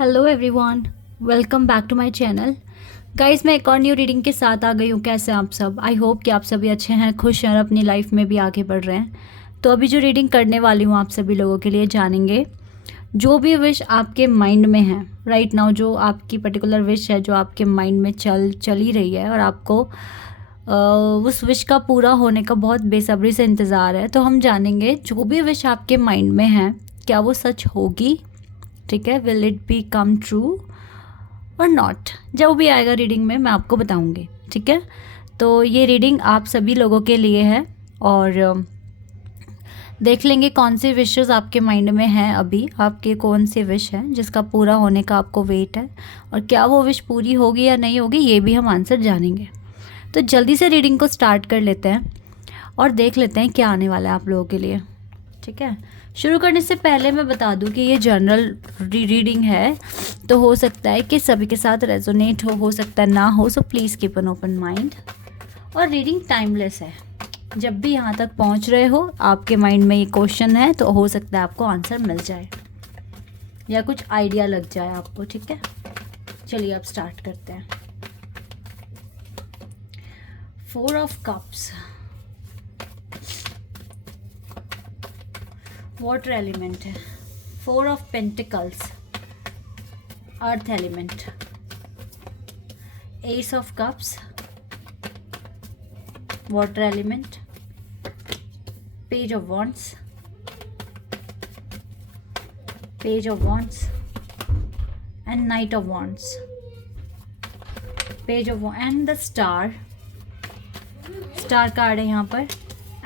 Hello everyone, welcome back to my channel. Guys, मैं एक और न्यू रीडिंग के साथ आ गई हूँ। कैसे हैं आप सब? आई होप कि आप सभी अच्छे हैं, खुश हैं और अपनी लाइफ में भी आगे बढ़ रहे हैं। तो अभी जो रीडिंग करने वाली हूँ आप सभी लोगों के लिए जानेंगे जो भी विश आपके माइंड में है राइट नाउ, जो आपकी पर्टिकुलर विश है जो आपके माइंड में चल ही रही है और आपको उस विश का पूरा होने का बहुत बेसब्री से इंतज़ार है। तो हम जानेंगे जो भी विश आपके माइंड में है क्या वो सच होगी, ठीक है, will it be come true और नॉट। जब भी आएगा रीडिंग में मैं आपको बताऊंगी, ठीक है। तो ये रीडिंग आप सभी लोगों के लिए है और देख लेंगे कौन सी विशेस आपके माइंड में हैं। अभी आपके कौन सी विश है जिसका पूरा होने का आपको वेट है और क्या वो विश पूरी होगी या नहीं होगी, ये भी हम आंसर जानेंगे। तो जल्दी से रीडिंग को स्टार्ट कर लेते हैं और देख लेते हैं क्या आने वाला है आप लोगों के लिए, ठीक है। शुरू करने से पहले मैं बता दूं कि ये जनरल रीडिंग है, तो हो सकता है कि सभी के साथ रेजोनेट हो सकता है ना हो, so please keep an open mind. और रीडिंग टाइमलेस है, जब भी यहाँ तक पहुँच रहे हो आपके माइंड में ये क्वेश्चन है तो हो सकता है आपको आंसर मिल जाए या कुछ आइडिया लग जाए आपको, ठीक है। चलिए अब स्टार्ट करते हैं। 4 ऑफ कप्स, वाटर एलिमेंट है। 4 of pentacles, earth element. S of cups, water element. Page of wands, page of wands and night of wands. Page of and the star, star card है यहाँ पर,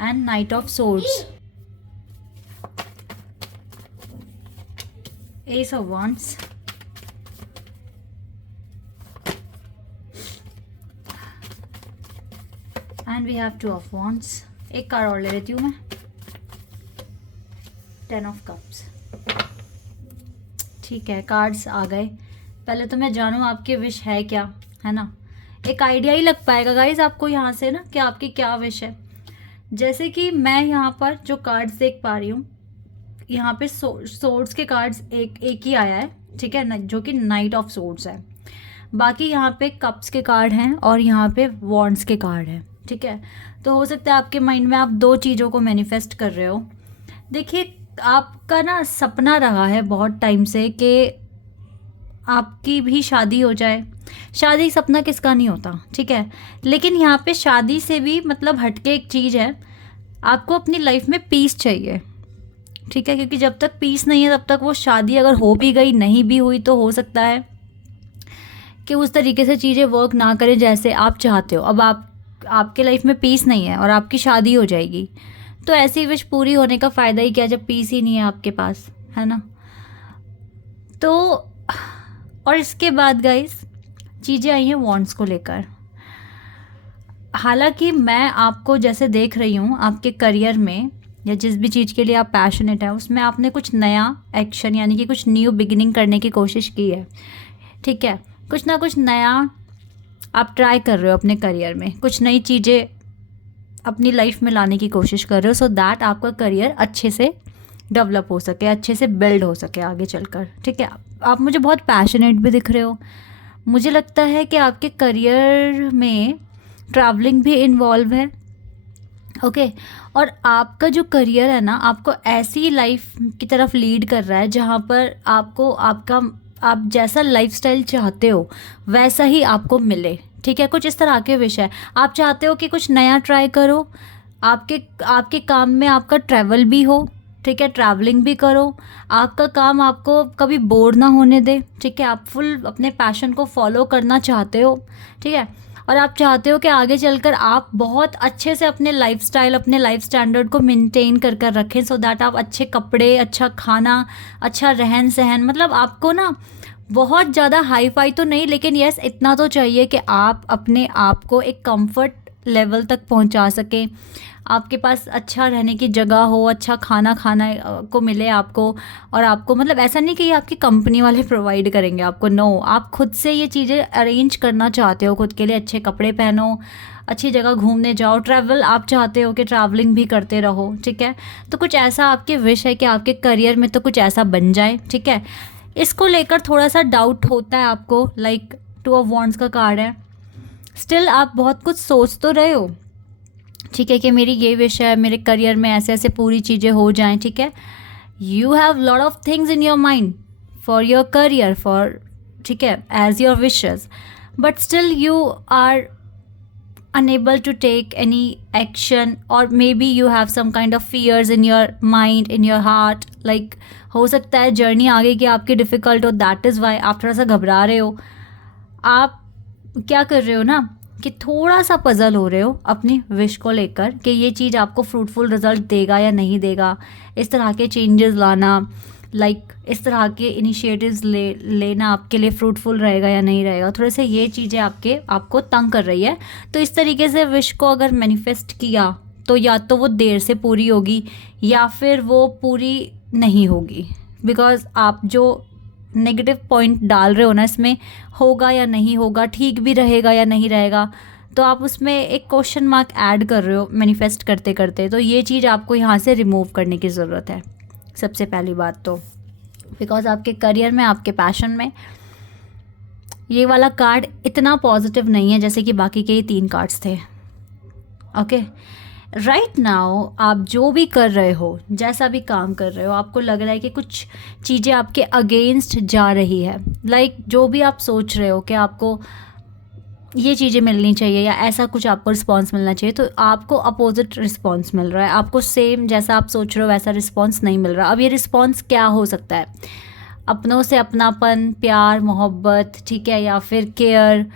and night of swords. Ace of Wands, and we have 2 of Wands। एक card और ले लेती हूँ मैं, 10 of Cups। ठीक है, कार्ड्स आ गए। पहले तो मैं जानूँ आपकी विश है क्या, है ना। एक आइडिया ही लग पाएगा गाइज आपको यहाँ से ना कि आपकी क्या विश है। जैसे कि मैं यहाँ पर जो कार्ड्स देख पा रही हूँ, यहाँ पे सोर्ड्स के कार्ड्स एक ही आया है, ठीक है, जो कि नाइट ऑफ सोर्ड्स है। बाकी यहाँ पे कप्स के कार्ड हैं और यहाँ पे वॉन्ड्स के कार्ड हैं, ठीक है। तो हो सकता है आपके माइंड में आप 2 चीज़ों को मैनिफेस्ट कर रहे हो। देखिए, आपका ना सपना रहा है बहुत टाइम से कि आपकी भी शादी हो जाए। शादी सपना किसका नहीं होता, ठीक है। लेकिन यहाँ पे शादी से भी मतलब हटके एक चीज़ है, आपको अपनी लाइफ में पीस चाहिए, ठीक है। क्योंकि जब तक पीस नहीं है तब तक वो शादी अगर हो भी गई नहीं भी हुई तो हो सकता है कि उस तरीके से चीज़ें वर्क ना करें जैसे आप चाहते हो। अब आपके लाइफ में पीस नहीं है और आपकी शादी हो जाएगी, तो ऐसी विश पूरी होने का फ़ायदा ही क्या जब पीस ही नहीं है आपके पास, है ना। तो और इसके बाद गाइस चीज़ें आई हैं वॉन्ड्स को लेकर। हालांकि मैं आपको जैसे देख रही हूँ आपके करियर में या जिस भी चीज़ के लिए आप पैशनेट हैं उसमें आपने कुछ नया एक्शन यानी कि कुछ न्यू बिगिनिंग करने की कोशिश की है, ठीक है। कुछ ना कुछ नया आप ट्राई कर रहे हो अपने करियर में, कुछ नई चीज़ें अपनी लाइफ में लाने की कोशिश कर रहे हो, सो दैट आपका करियर अच्छे से डेवलप हो सके, अच्छे से बिल्ड हो सके आगे चलकर, ठीक है। आप मुझे बहुत पैशनेट भी दिख रहे हो। मुझे लगता है कि आपके करियर में ट्रैवलिंग भी इन्वॉल्व है, ओके। और आपका जो करियर है ना आपको ऐसी लाइफ की तरफ लीड कर रहा है जहाँ पर आपको आप जैसा लाइफस्टाइल चाहते हो वैसा ही आपको मिले, ठीक है। कुछ इस तरह के विषय आप चाहते हो कि कुछ नया ट्राई करो, आपके काम में आपका ट्रैवल भी हो, ठीक है, ट्रैवलिंग भी करो, आपका काम आपको कभी बोर ना होने दे, ठीक है। आप फुल अपने पैशन को फॉलो करना चाहते हो, ठीक है। और आप चाहते हो कि आगे चलकर आप बहुत अच्छे से अपने लाइफस्टाइल, अपने लाइफ स्टैंडर्ड को मेंटेन कर रखें, सो दैट आप अच्छे कपड़े, अच्छा खाना, अच्छा रहन सहन, मतलब आपको ना बहुत ज़्यादा हाई फाई तो नहीं, लेकिन यस इतना तो चाहिए कि आप अपने आप को एक कंफर्ट लेवल तक पहुंचा सकें। आपके पास अच्छा रहने की जगह हो, अच्छा खाना खाना को मिले आपको, और आपको मतलब ऐसा नहीं कि ये आपकी कंपनी वाले प्रोवाइड करेंगे आपको, नो, आप खुद से ये चीज़ें अरेंज करना चाहते हो खुद के लिए। अच्छे कपड़े पहनो, अच्छी जगह घूमने जाओ, ट्रैवल आप चाहते हो कि ट्रैवलिंग भी करते रहो, ठीक है। तो कुछ ऐसा आपकी विश है कि आपके करियर में तो कुछ ऐसा बन जाए, ठीक है। इसको लेकर थोड़ा सा डाउट होता है आपको, लाइक 2 ऑफ वॉन्ड्स का कार्ड है। स्टिल आप बहुत कुछ सोच तो रहे हो, ठीक है, कि मेरी ये विश है, मेरे करियर में ऐसे ऐसे पूरी चीज़ें हो जाएं, ठीक है। You have lot of things in your mind for your career, for, ठीक है, as your wishes, but still you are unable to take any action, or maybe you have some kind of fears in your mind, in your heart, like हो सकता है journey आगे की आपकी difficult हो, that is why आप थोड़ा सा घबरा रहे हो। आप क्या कर रहे हो ना, कि थोड़ा सा पजल हो रहे हो अपनी विश को लेकर कि ये चीज़ आपको फ्रूटफुल रिजल्ट देगा या नहीं देगा, इस तरह के चेंजेस लाना, लाइक इस तरह के इनिशिएटिव्स लेना आपके लिए फ्रूटफुल रहेगा या नहीं रहेगा। थोड़े से ये चीज़ें आपको तंग कर रही है। तो इस तरीके से विश को अगर मैनिफेस्ट किया तो या तो वो देर से पूरी होगी या फिर वो पूरी नहीं होगी, बिकॉज आप जो नेगेटिव पॉइंट डाल रहे हो ना इसमें, होगा या नहीं होगा, ठीक भी रहेगा या नहीं रहेगा, तो आप उसमें एक क्वेश्चन मार्क ऐड कर रहे हो मैनिफेस्ट करते करते। तो ये चीज़ आपको यहाँ से रिमूव करने की ज़रूरत है सबसे पहली बात तो, बिकॉज आपके करियर में, आपके पैशन में ये वाला कार्ड इतना पॉजिटिव नहीं है जैसे कि बाकी के 3 कार्ड्स थे। ओके, राइट नाउ आप जो भी कर रहे हो, जैसा भी काम कर रहे हो, आपको लग रहा है कि कुछ चीज़ें आपके अगेंस्ट जा रही है, लाइक जो भी आप सोच रहे हो कि आपको ये चीज़ें मिलनी चाहिए या ऐसा कुछ आपको रिस्पांस मिलना चाहिए, तो आपको अपोजिट रिस्पांस मिल रहा है, आपको सेम जैसा आप सोच रहे हो वैसा रिस्पांस नहीं मिल रहा। अब ये रिस्पांस क्या हो सकता है, अपनों से अपनापन, प्यार, मोहब्बत, ठीक है, या फिर केयर,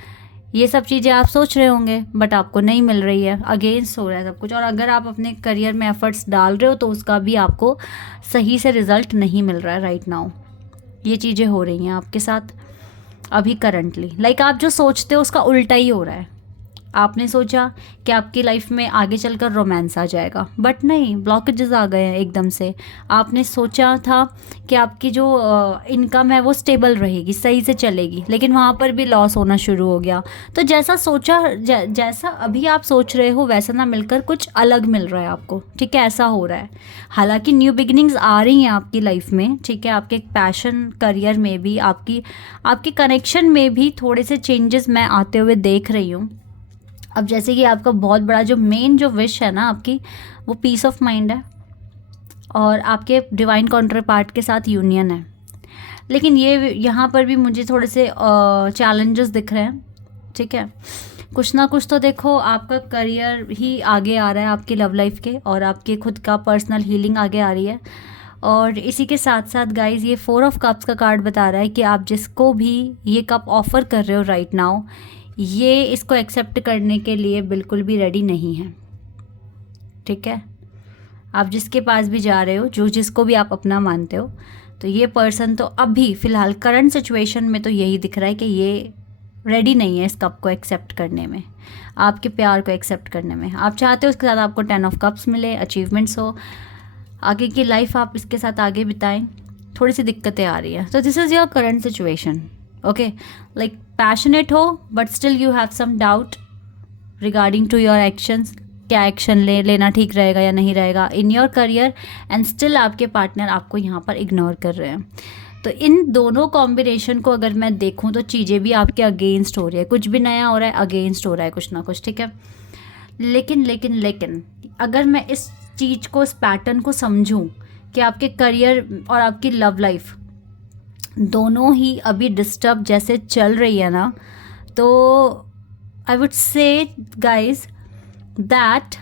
ये सब चीज़ें आप सोच रहे होंगे बट आपको नहीं मिल रही है, अगेंस्ट हो रहा है सब कुछ। और अगर आप अपने करियर में एफर्ट्स डाल रहे हो तो उसका भी आपको सही से रिज़ल्ट नहीं मिल रहा है राइट नाउ। ये चीज़ें हो रही हैं आपके साथ अभी करंटली, लाइक आप जो सोचते हो उसका उल्टा ही हो रहा है। आपने सोचा कि आपकी लाइफ में आगे चलकर रोमांस आ जाएगा, बट नहीं, ब्लॉकेजेस आ गए हैं एकदम से। आपने सोचा था कि आपकी जो इनकम है वो स्टेबल रहेगी, सही से चलेगी, लेकिन वहाँ पर भी लॉस होना शुरू हो गया। तो जैसा सोचा, जैसा अभी आप सोच रहे हो वैसा ना मिलकर कुछ अलग मिल रहा है आपको, ठीक है, ऐसा हो रहा है। हालांकि न्यू बिगिनिंग्स आ रही हैं आपकी लाइफ में, ठीक है, आपके पैशन, करियर में भी, आपकी कनेक्शन में भी थोड़े से चेंजेस मैं आते हुए देख रही हूँ। अब जैसे कि आपका बहुत बड़ा जो मेन जो विश है ना आपकी, वो पीस ऑफ माइंड है और आपके डिवाइन काउंटर पार्ट के साथ यूनियन है। लेकिन ये यहाँ पर भी मुझे थोड़े से चैलेंजेस दिख रहे हैं, ठीक है। कुछ ना कुछ तो देखो, आपका करियर ही आगे आ रहा है आपकी लव लाइफ के, और आपके खुद का पर्सनल हीलिंग आगे आ रही है। और इसी के साथ साथ गाइज, ये 4 ऑफ कप्स का कार्ड बता रहा है कि आप जिसको भी ये कप ऑफ़र कर रहे हो राइट नाउ, ये इसको एक्सेप्ट करने के लिए बिल्कुल भी रेडी नहीं है, ठीक है। आप जिसके पास भी जा रहे हो, जो जिसको भी आप अपना मानते हो, तो ये पर्सन तो अभी फ़िलहाल करंट सिचुएशन में तो यही दिख रहा है कि ये रेडी नहीं है इस कप को एक्सेप्ट करने में, आपके प्यार को एक्सेप्ट करने में। आप चाहते हो उसके साथ आपको 10 ऑफ कप्स मिले, अचीवमेंट्स हो, आगे की लाइफ आप इसके साथ आगे बिताएं। थोड़ी सी दिक्कतें आ रही हैं, तो this is your current situation. Okay, like passionate हो but still you have some doubt regarding to your actions, क्या एक्शन लेना ठीक रहेगा या नहीं रहेगा in your career, and still आपके पार्टनर आपको यहाँ पर इग्नोर कर रहे हैं। तो इन दोनों कॉम्बिनेशन को अगर मैं देखूँ तो चीज़ें भी आपके अगेंस्ट हो रही है, कुछ भी नया हो रहा है, अगेंस्ट हो रहा है कुछ ना कुछ, ठीक है। लेकिन अगर मैं इस चीज़ को, इस पैटर्न को समझूं कि आपके करियर और आपकी लव लाइफ दोनों ही अभी डिस्टर्ब जैसे चल रही है ना, तो I would say guys that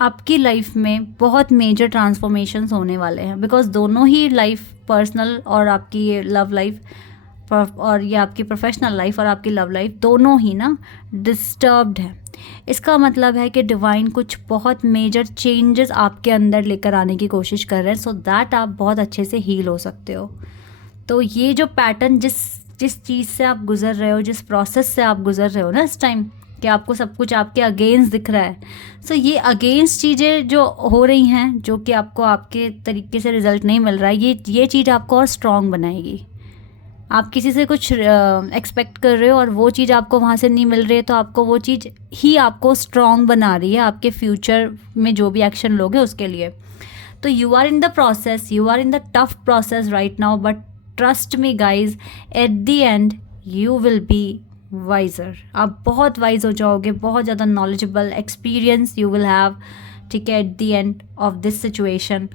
आपकी लाइफ में बहुत मेजर ट्रांसफॉर्मेशंस होने वाले हैं, बिकॉज दोनों ही लाइफ, पर्सनल और आपकी ये लव लाइफ और ये आपकी प्रोफेशनल लाइफ और आपकी लव लाइफ दोनों ही ना डिस्टर्ब्ड है। इसका मतलब है कि डिवाइन कुछ बहुत मेजर चेंजेस आपके अंदर लेकर आने की कोशिश कर रहे हैं, सो दैट आप बहुत अच्छे से हील हो सकते हो। तो ये जो पैटर्न, जिस चीज़ से आप गुज़र रहे हो, जिस प्रोसेस से आप गुज़र रहे हो ना इस टाइम, कि आपको सब कुछ आपके अगेंस्ट दिख रहा है, सो ये अगेंस्ट चीज़ें जो हो रही हैं, जो कि आपको आपके तरीके से रिज़ल्ट नहीं मिल रहा है, ये चीज़ आपको और स्ट्रॉन्ग बनाएगी। आप किसी से कुछ एक्सपेक्ट कर रहे हो और वो चीज़ आपको वहाँ से नहीं मिल रही है, तो आपको वो चीज़ ही आपको स्ट्रॉन्ग बना रही है आपके फ्यूचर में जो भी एक्शन लोगे उसके लिए। तो you are in the process, you are in the tough process right now, but trust me guys, at the end you will be wiser. आप बहुत वाइज हो जाओगे, बहुत ज़्यादा knowledgeable, experience you will have, ठीक है, at the end of this situation.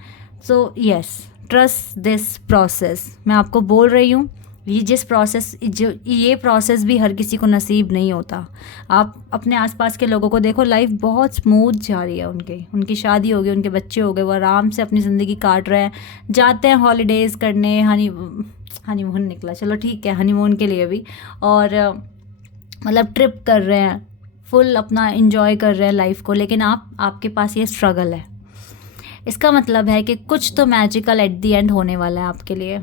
So yes, trust this process. मैं आपको बोल रही हूँ, ये प्रोसेस भी हर किसी को नसीब नहीं होता। आप अपने आसपास के लोगों को देखो, लाइफ बहुत स्मूथ जा रही है उनकी शादी हो गई, उनके बच्चे हो गए, वो आराम से अपनी ज़िंदगी काट रहे हैं, जाते हैं हॉलीडेज़ करने, हनीमून निकला, चलो ठीक है, हनीमून के लिए भी, और मतलब ट्रिप कर रहे हैं, फुल अपना इंजॉय कर रहे हैं लाइफ को। लेकिन आपके पास ये स्ट्रगल है। इसका मतलब है कि कुछ तो मैजिकल एट द एंड होने वाला है आपके लिए।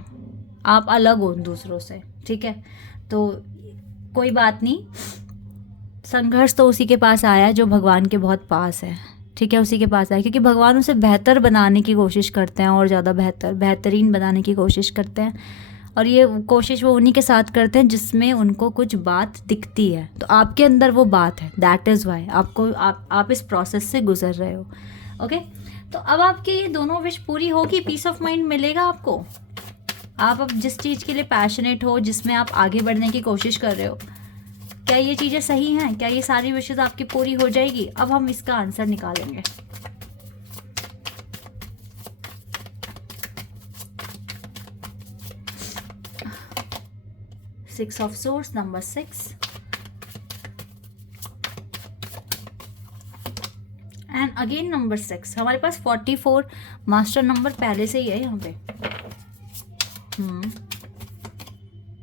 आप अलग हो दूसरों से, ठीक है, तो कोई बात नहीं। संघर्ष तो उसी के पास आया है जो भगवान के बहुत पास है, ठीक है, उसी के पास आया, क्योंकि भगवान उसे बेहतर बनाने की कोशिश करते हैं, और ज़्यादा बेहतरीन बनाने की कोशिश करते हैं। और ये कोशिश वो उन्हीं के साथ करते हैं जिसमें उनको कुछ बात दिखती है। तो आपके अंदर वो बात है, दैट इज़ वाई आप इस प्रोसेस से गुजर रहे हो। ओके, तो अब आपकी ये दोनों विश पूरी होगी, पीस ऑफ माइंड मिलेगा आपको। आप अब जिस चीज़ के लिए पैशनेट हो, जिसमें आप आगे बढ़ने की कोशिश कर रहे हो, क्या ये चीज़ें सही हैं? क्या ये सारी विशेज़ आपकी पूरी हो जाएगी? अब हम इसका आंसर निकालेंगे। Six of source, number 6 and again number 6। हमारे पास 44 मास्टर नंबर पहले से ही है यहाँ पे।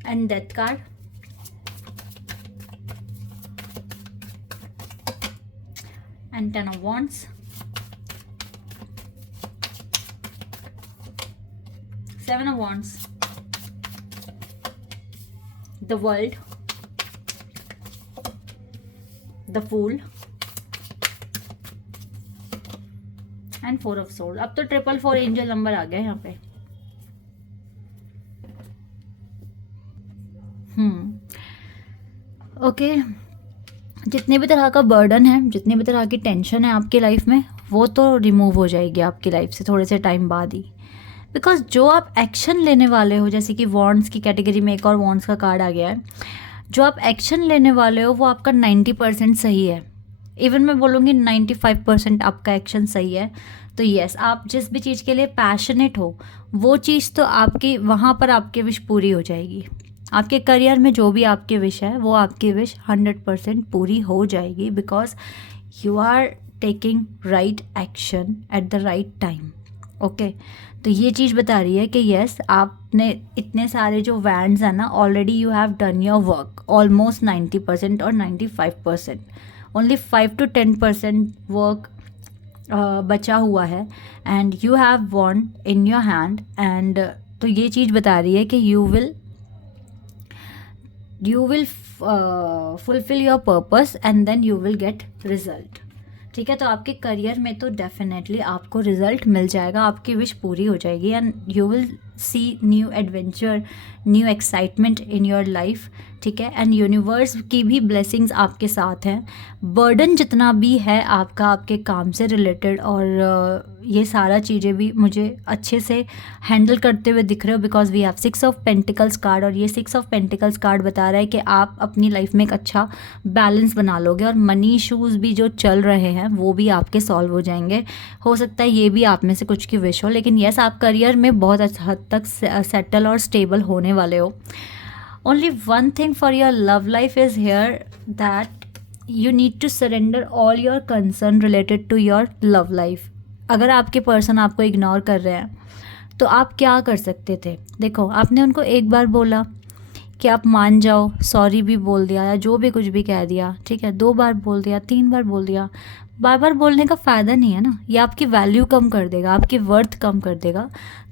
And death card, and 10 of wands, 7 of wands, the world, the fool, and 4 of swords। अब तो 444 एंजल नंबर आ गया यहाँ पे। ओके, जितने भी तरह का बर्डन है, जितनी भी तरह की टेंशन है आपकी लाइफ में, वो तो रिमूव हो जाएगी आपकी लाइफ से थोड़े से टाइम बाद ही। बिकॉज जो आप एक्शन लेने वाले हो, जैसे कि वॉन्ड्स की कैटेगरी में एक और वॉन्ड्स का कार्ड आ गया है, जो आप एक्शन लेने वाले हो वो आपका 90% सही है। इवन मैं बोलूँगी 95% आपका एक्शन सही है। तो यस, आप जिस भी चीज़ के लिए पैशनेट हो, वो चीज़ तो आपकी वहाँ पर आपकी विश पूरी हो जाएगी। आपके करियर में जो भी आपकी विश है, वो आपकी विश 100% पूरी हो जाएगी, because you are taking right action at the right time. Okay, तो ये चीज़ बता रही है कि यस, आपने इतने सारे जो वैंड्स हैं ना, already you have done your work almost 90% और 95%। ओनली 5 to 10% वर्क बचा हुआ है, and you have won in your hand. And तो ये चीज़ बता रही है कि you will fulfil your purpose and then you will get result. ठीक है, तो आपके करियर में तो डेफिनेटली आपको रिजल्ट मिल जाएगा, आपकी विश पूरी हो जाएगी, and you will see new adventure, new excitement in your life. ठीक है, एंड यूनिवर्स की भी ब्लेसिंग्स आपके साथ हैं। बर्डन जितना भी है आपका आपके काम से रिलेटेड, और ये सारा चीज़ें भी मुझे अच्छे से हैंडल करते हुए दिख रहे हो, because we have 6 of Pentacles card, और ये 6 of Pentacles कार्ड बता रहा है कि आप अपनी लाइफ में एक अच्छा बैलेंस बना लोगे, और मनी इशूज़ भी जो चल रहे हैं वो भी आपके सॉल्व हो जाएंगे। हो सकता है ये भी आप में से कुछ की विश हो, लेकिन यस, आप करियर में बहुत अच्छा हद तक सेटल और स्टेबल होने वाले हो। Only one thing for your love life is here, that you need to surrender all your concern related to your love life. अगर आपके पर्सन आपको इग्नोर कर रहे हैं तो आप क्या कर सकते थे? देखो, आपने उनको एक बार बोला कि आप मान जाओ, सॉरी भी बोल दिया या जो भी कुछ भी कह दिया, ठीक है, 2 बार बोल दिया, 3 बार बोल दिया, बार बार बोलने का फ़ायदा नहीं है ना, ये आपकी वैल्यू कम कर देगा, आपकी वर्थ कम कर देगा।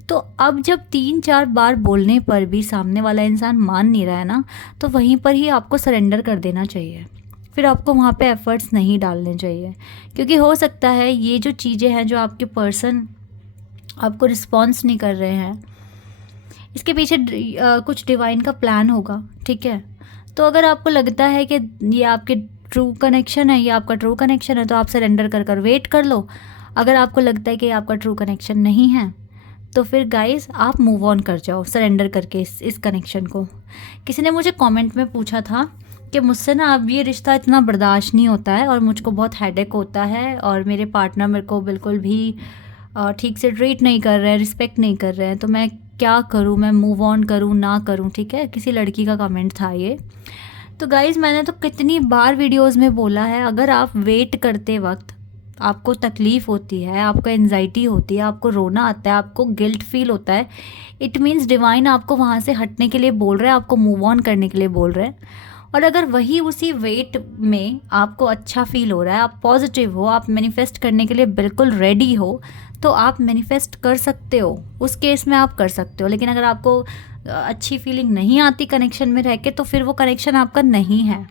तो अब जब 3-4 बार बोलने पर भी सामने वाला इंसान मान नहीं रहा है ना, तो वहीं पर ही आपको सरेंडर कर देना चाहिए। फिर आपको वहाँ पे एफ़र्ट्स नहीं डालने चाहिए, क्योंकि हो सकता है ये जो चीज़ें हैं, जो आपके पर्सन आपको रिस्पॉन्स नहीं कर रहे हैं, इसके पीछे कुछ डिवाइन का प्लान होगा। ठीक है, तो अगर आपको लगता है कि ये आपके ट्रू कनेक्शन है, ये आपका ट्रू कनेक्शन है, तो आप सरेंडर कर वेट कर लो। अगर आपको लगता है कि आपका ट्रू कनेक्शन नहीं है, तो फिर गाइस आप मूव ऑन कर जाओ सरेंडर करके इस कनेक्शन को। किसी ने मुझे कमेंट में पूछा था कि मुझसे ना अब ये रिश्ता इतना बर्दाश्त नहीं होता है और मुझको बहुत हेडेक होता है और मेरे पार्टनर मेरे को बिल्कुल भी ठीक से ट्रीट नहीं कर रहे हैं, रिस्पेक्ट नहीं कर रहे हैं, तो मैं क्या करूँ, मैं मूव ऑन करूँ ना करूँ। ठीक है, किसी लड़की का कमेंट था ये। तो गाइज़ मैंने तो कितनी बार वीडियोस में बोला है, अगर आप वेट करते वक्त आपको तकलीफ़ होती है, आपको एंजाइटी होती है, आपको रोना आता है, आपको गिल्ट फील होता है, इट मीन्स डिवाइन आपको वहाँ से हटने के लिए बोल रहा है, आपको मूव ऑन करने के लिए बोल रहा है। और अगर वही उसी वेट में आपको अच्छा फील हो रहा है, आप पॉजिटिव हो, आप मैनिफेस्ट करने के लिए बिल्कुल रेडी हो, तो आप मैनिफेस्ट कर सकते हो, उस केस में आप कर सकते हो। लेकिन अगर आपको अच्छी फीलिंग नहीं आती कनेक्शन में रह के, तो फिर वो कनेक्शन आपका नहीं है।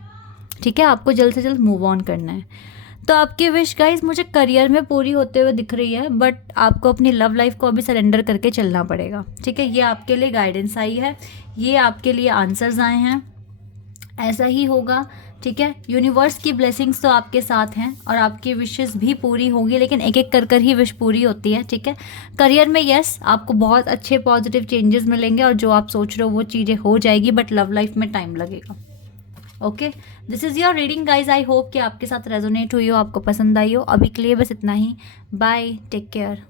ठीक है, आपको जल्द से जल्द मूव ऑन करना है। तो आपकी विश गाइस मुझे करियर में पूरी होते हुए दिख रही है, बट आपको अपनी लव लाइफ को अभी सरेंडर करके चलना पड़ेगा। ठीक है, ये आपके लिए गाइडेंस आई है, ये आपके लिए आंसर्स आए हैं, ऐसा ही होगा। ठीक है, यूनिवर्स की ब्लेसिंग्स तो आपके साथ हैं और आपकी विशेस भी पूरी होंगी, लेकिन एक एक कर ही विश पूरी होती है। ठीक है, करियर में यस आपको बहुत अच्छे पॉजिटिव चेंजेस मिलेंगे और जो आप सोच रहे हो वो चीज़ें हो जाएगी, बट लव लाइफ में टाइम लगेगा। Okay, this is your reading guys. I hope कि आपके साथ रेजोनेट हुई हो, आपको पसंद आई हो। अभी के लिए बस इतना ही। Bye, take care.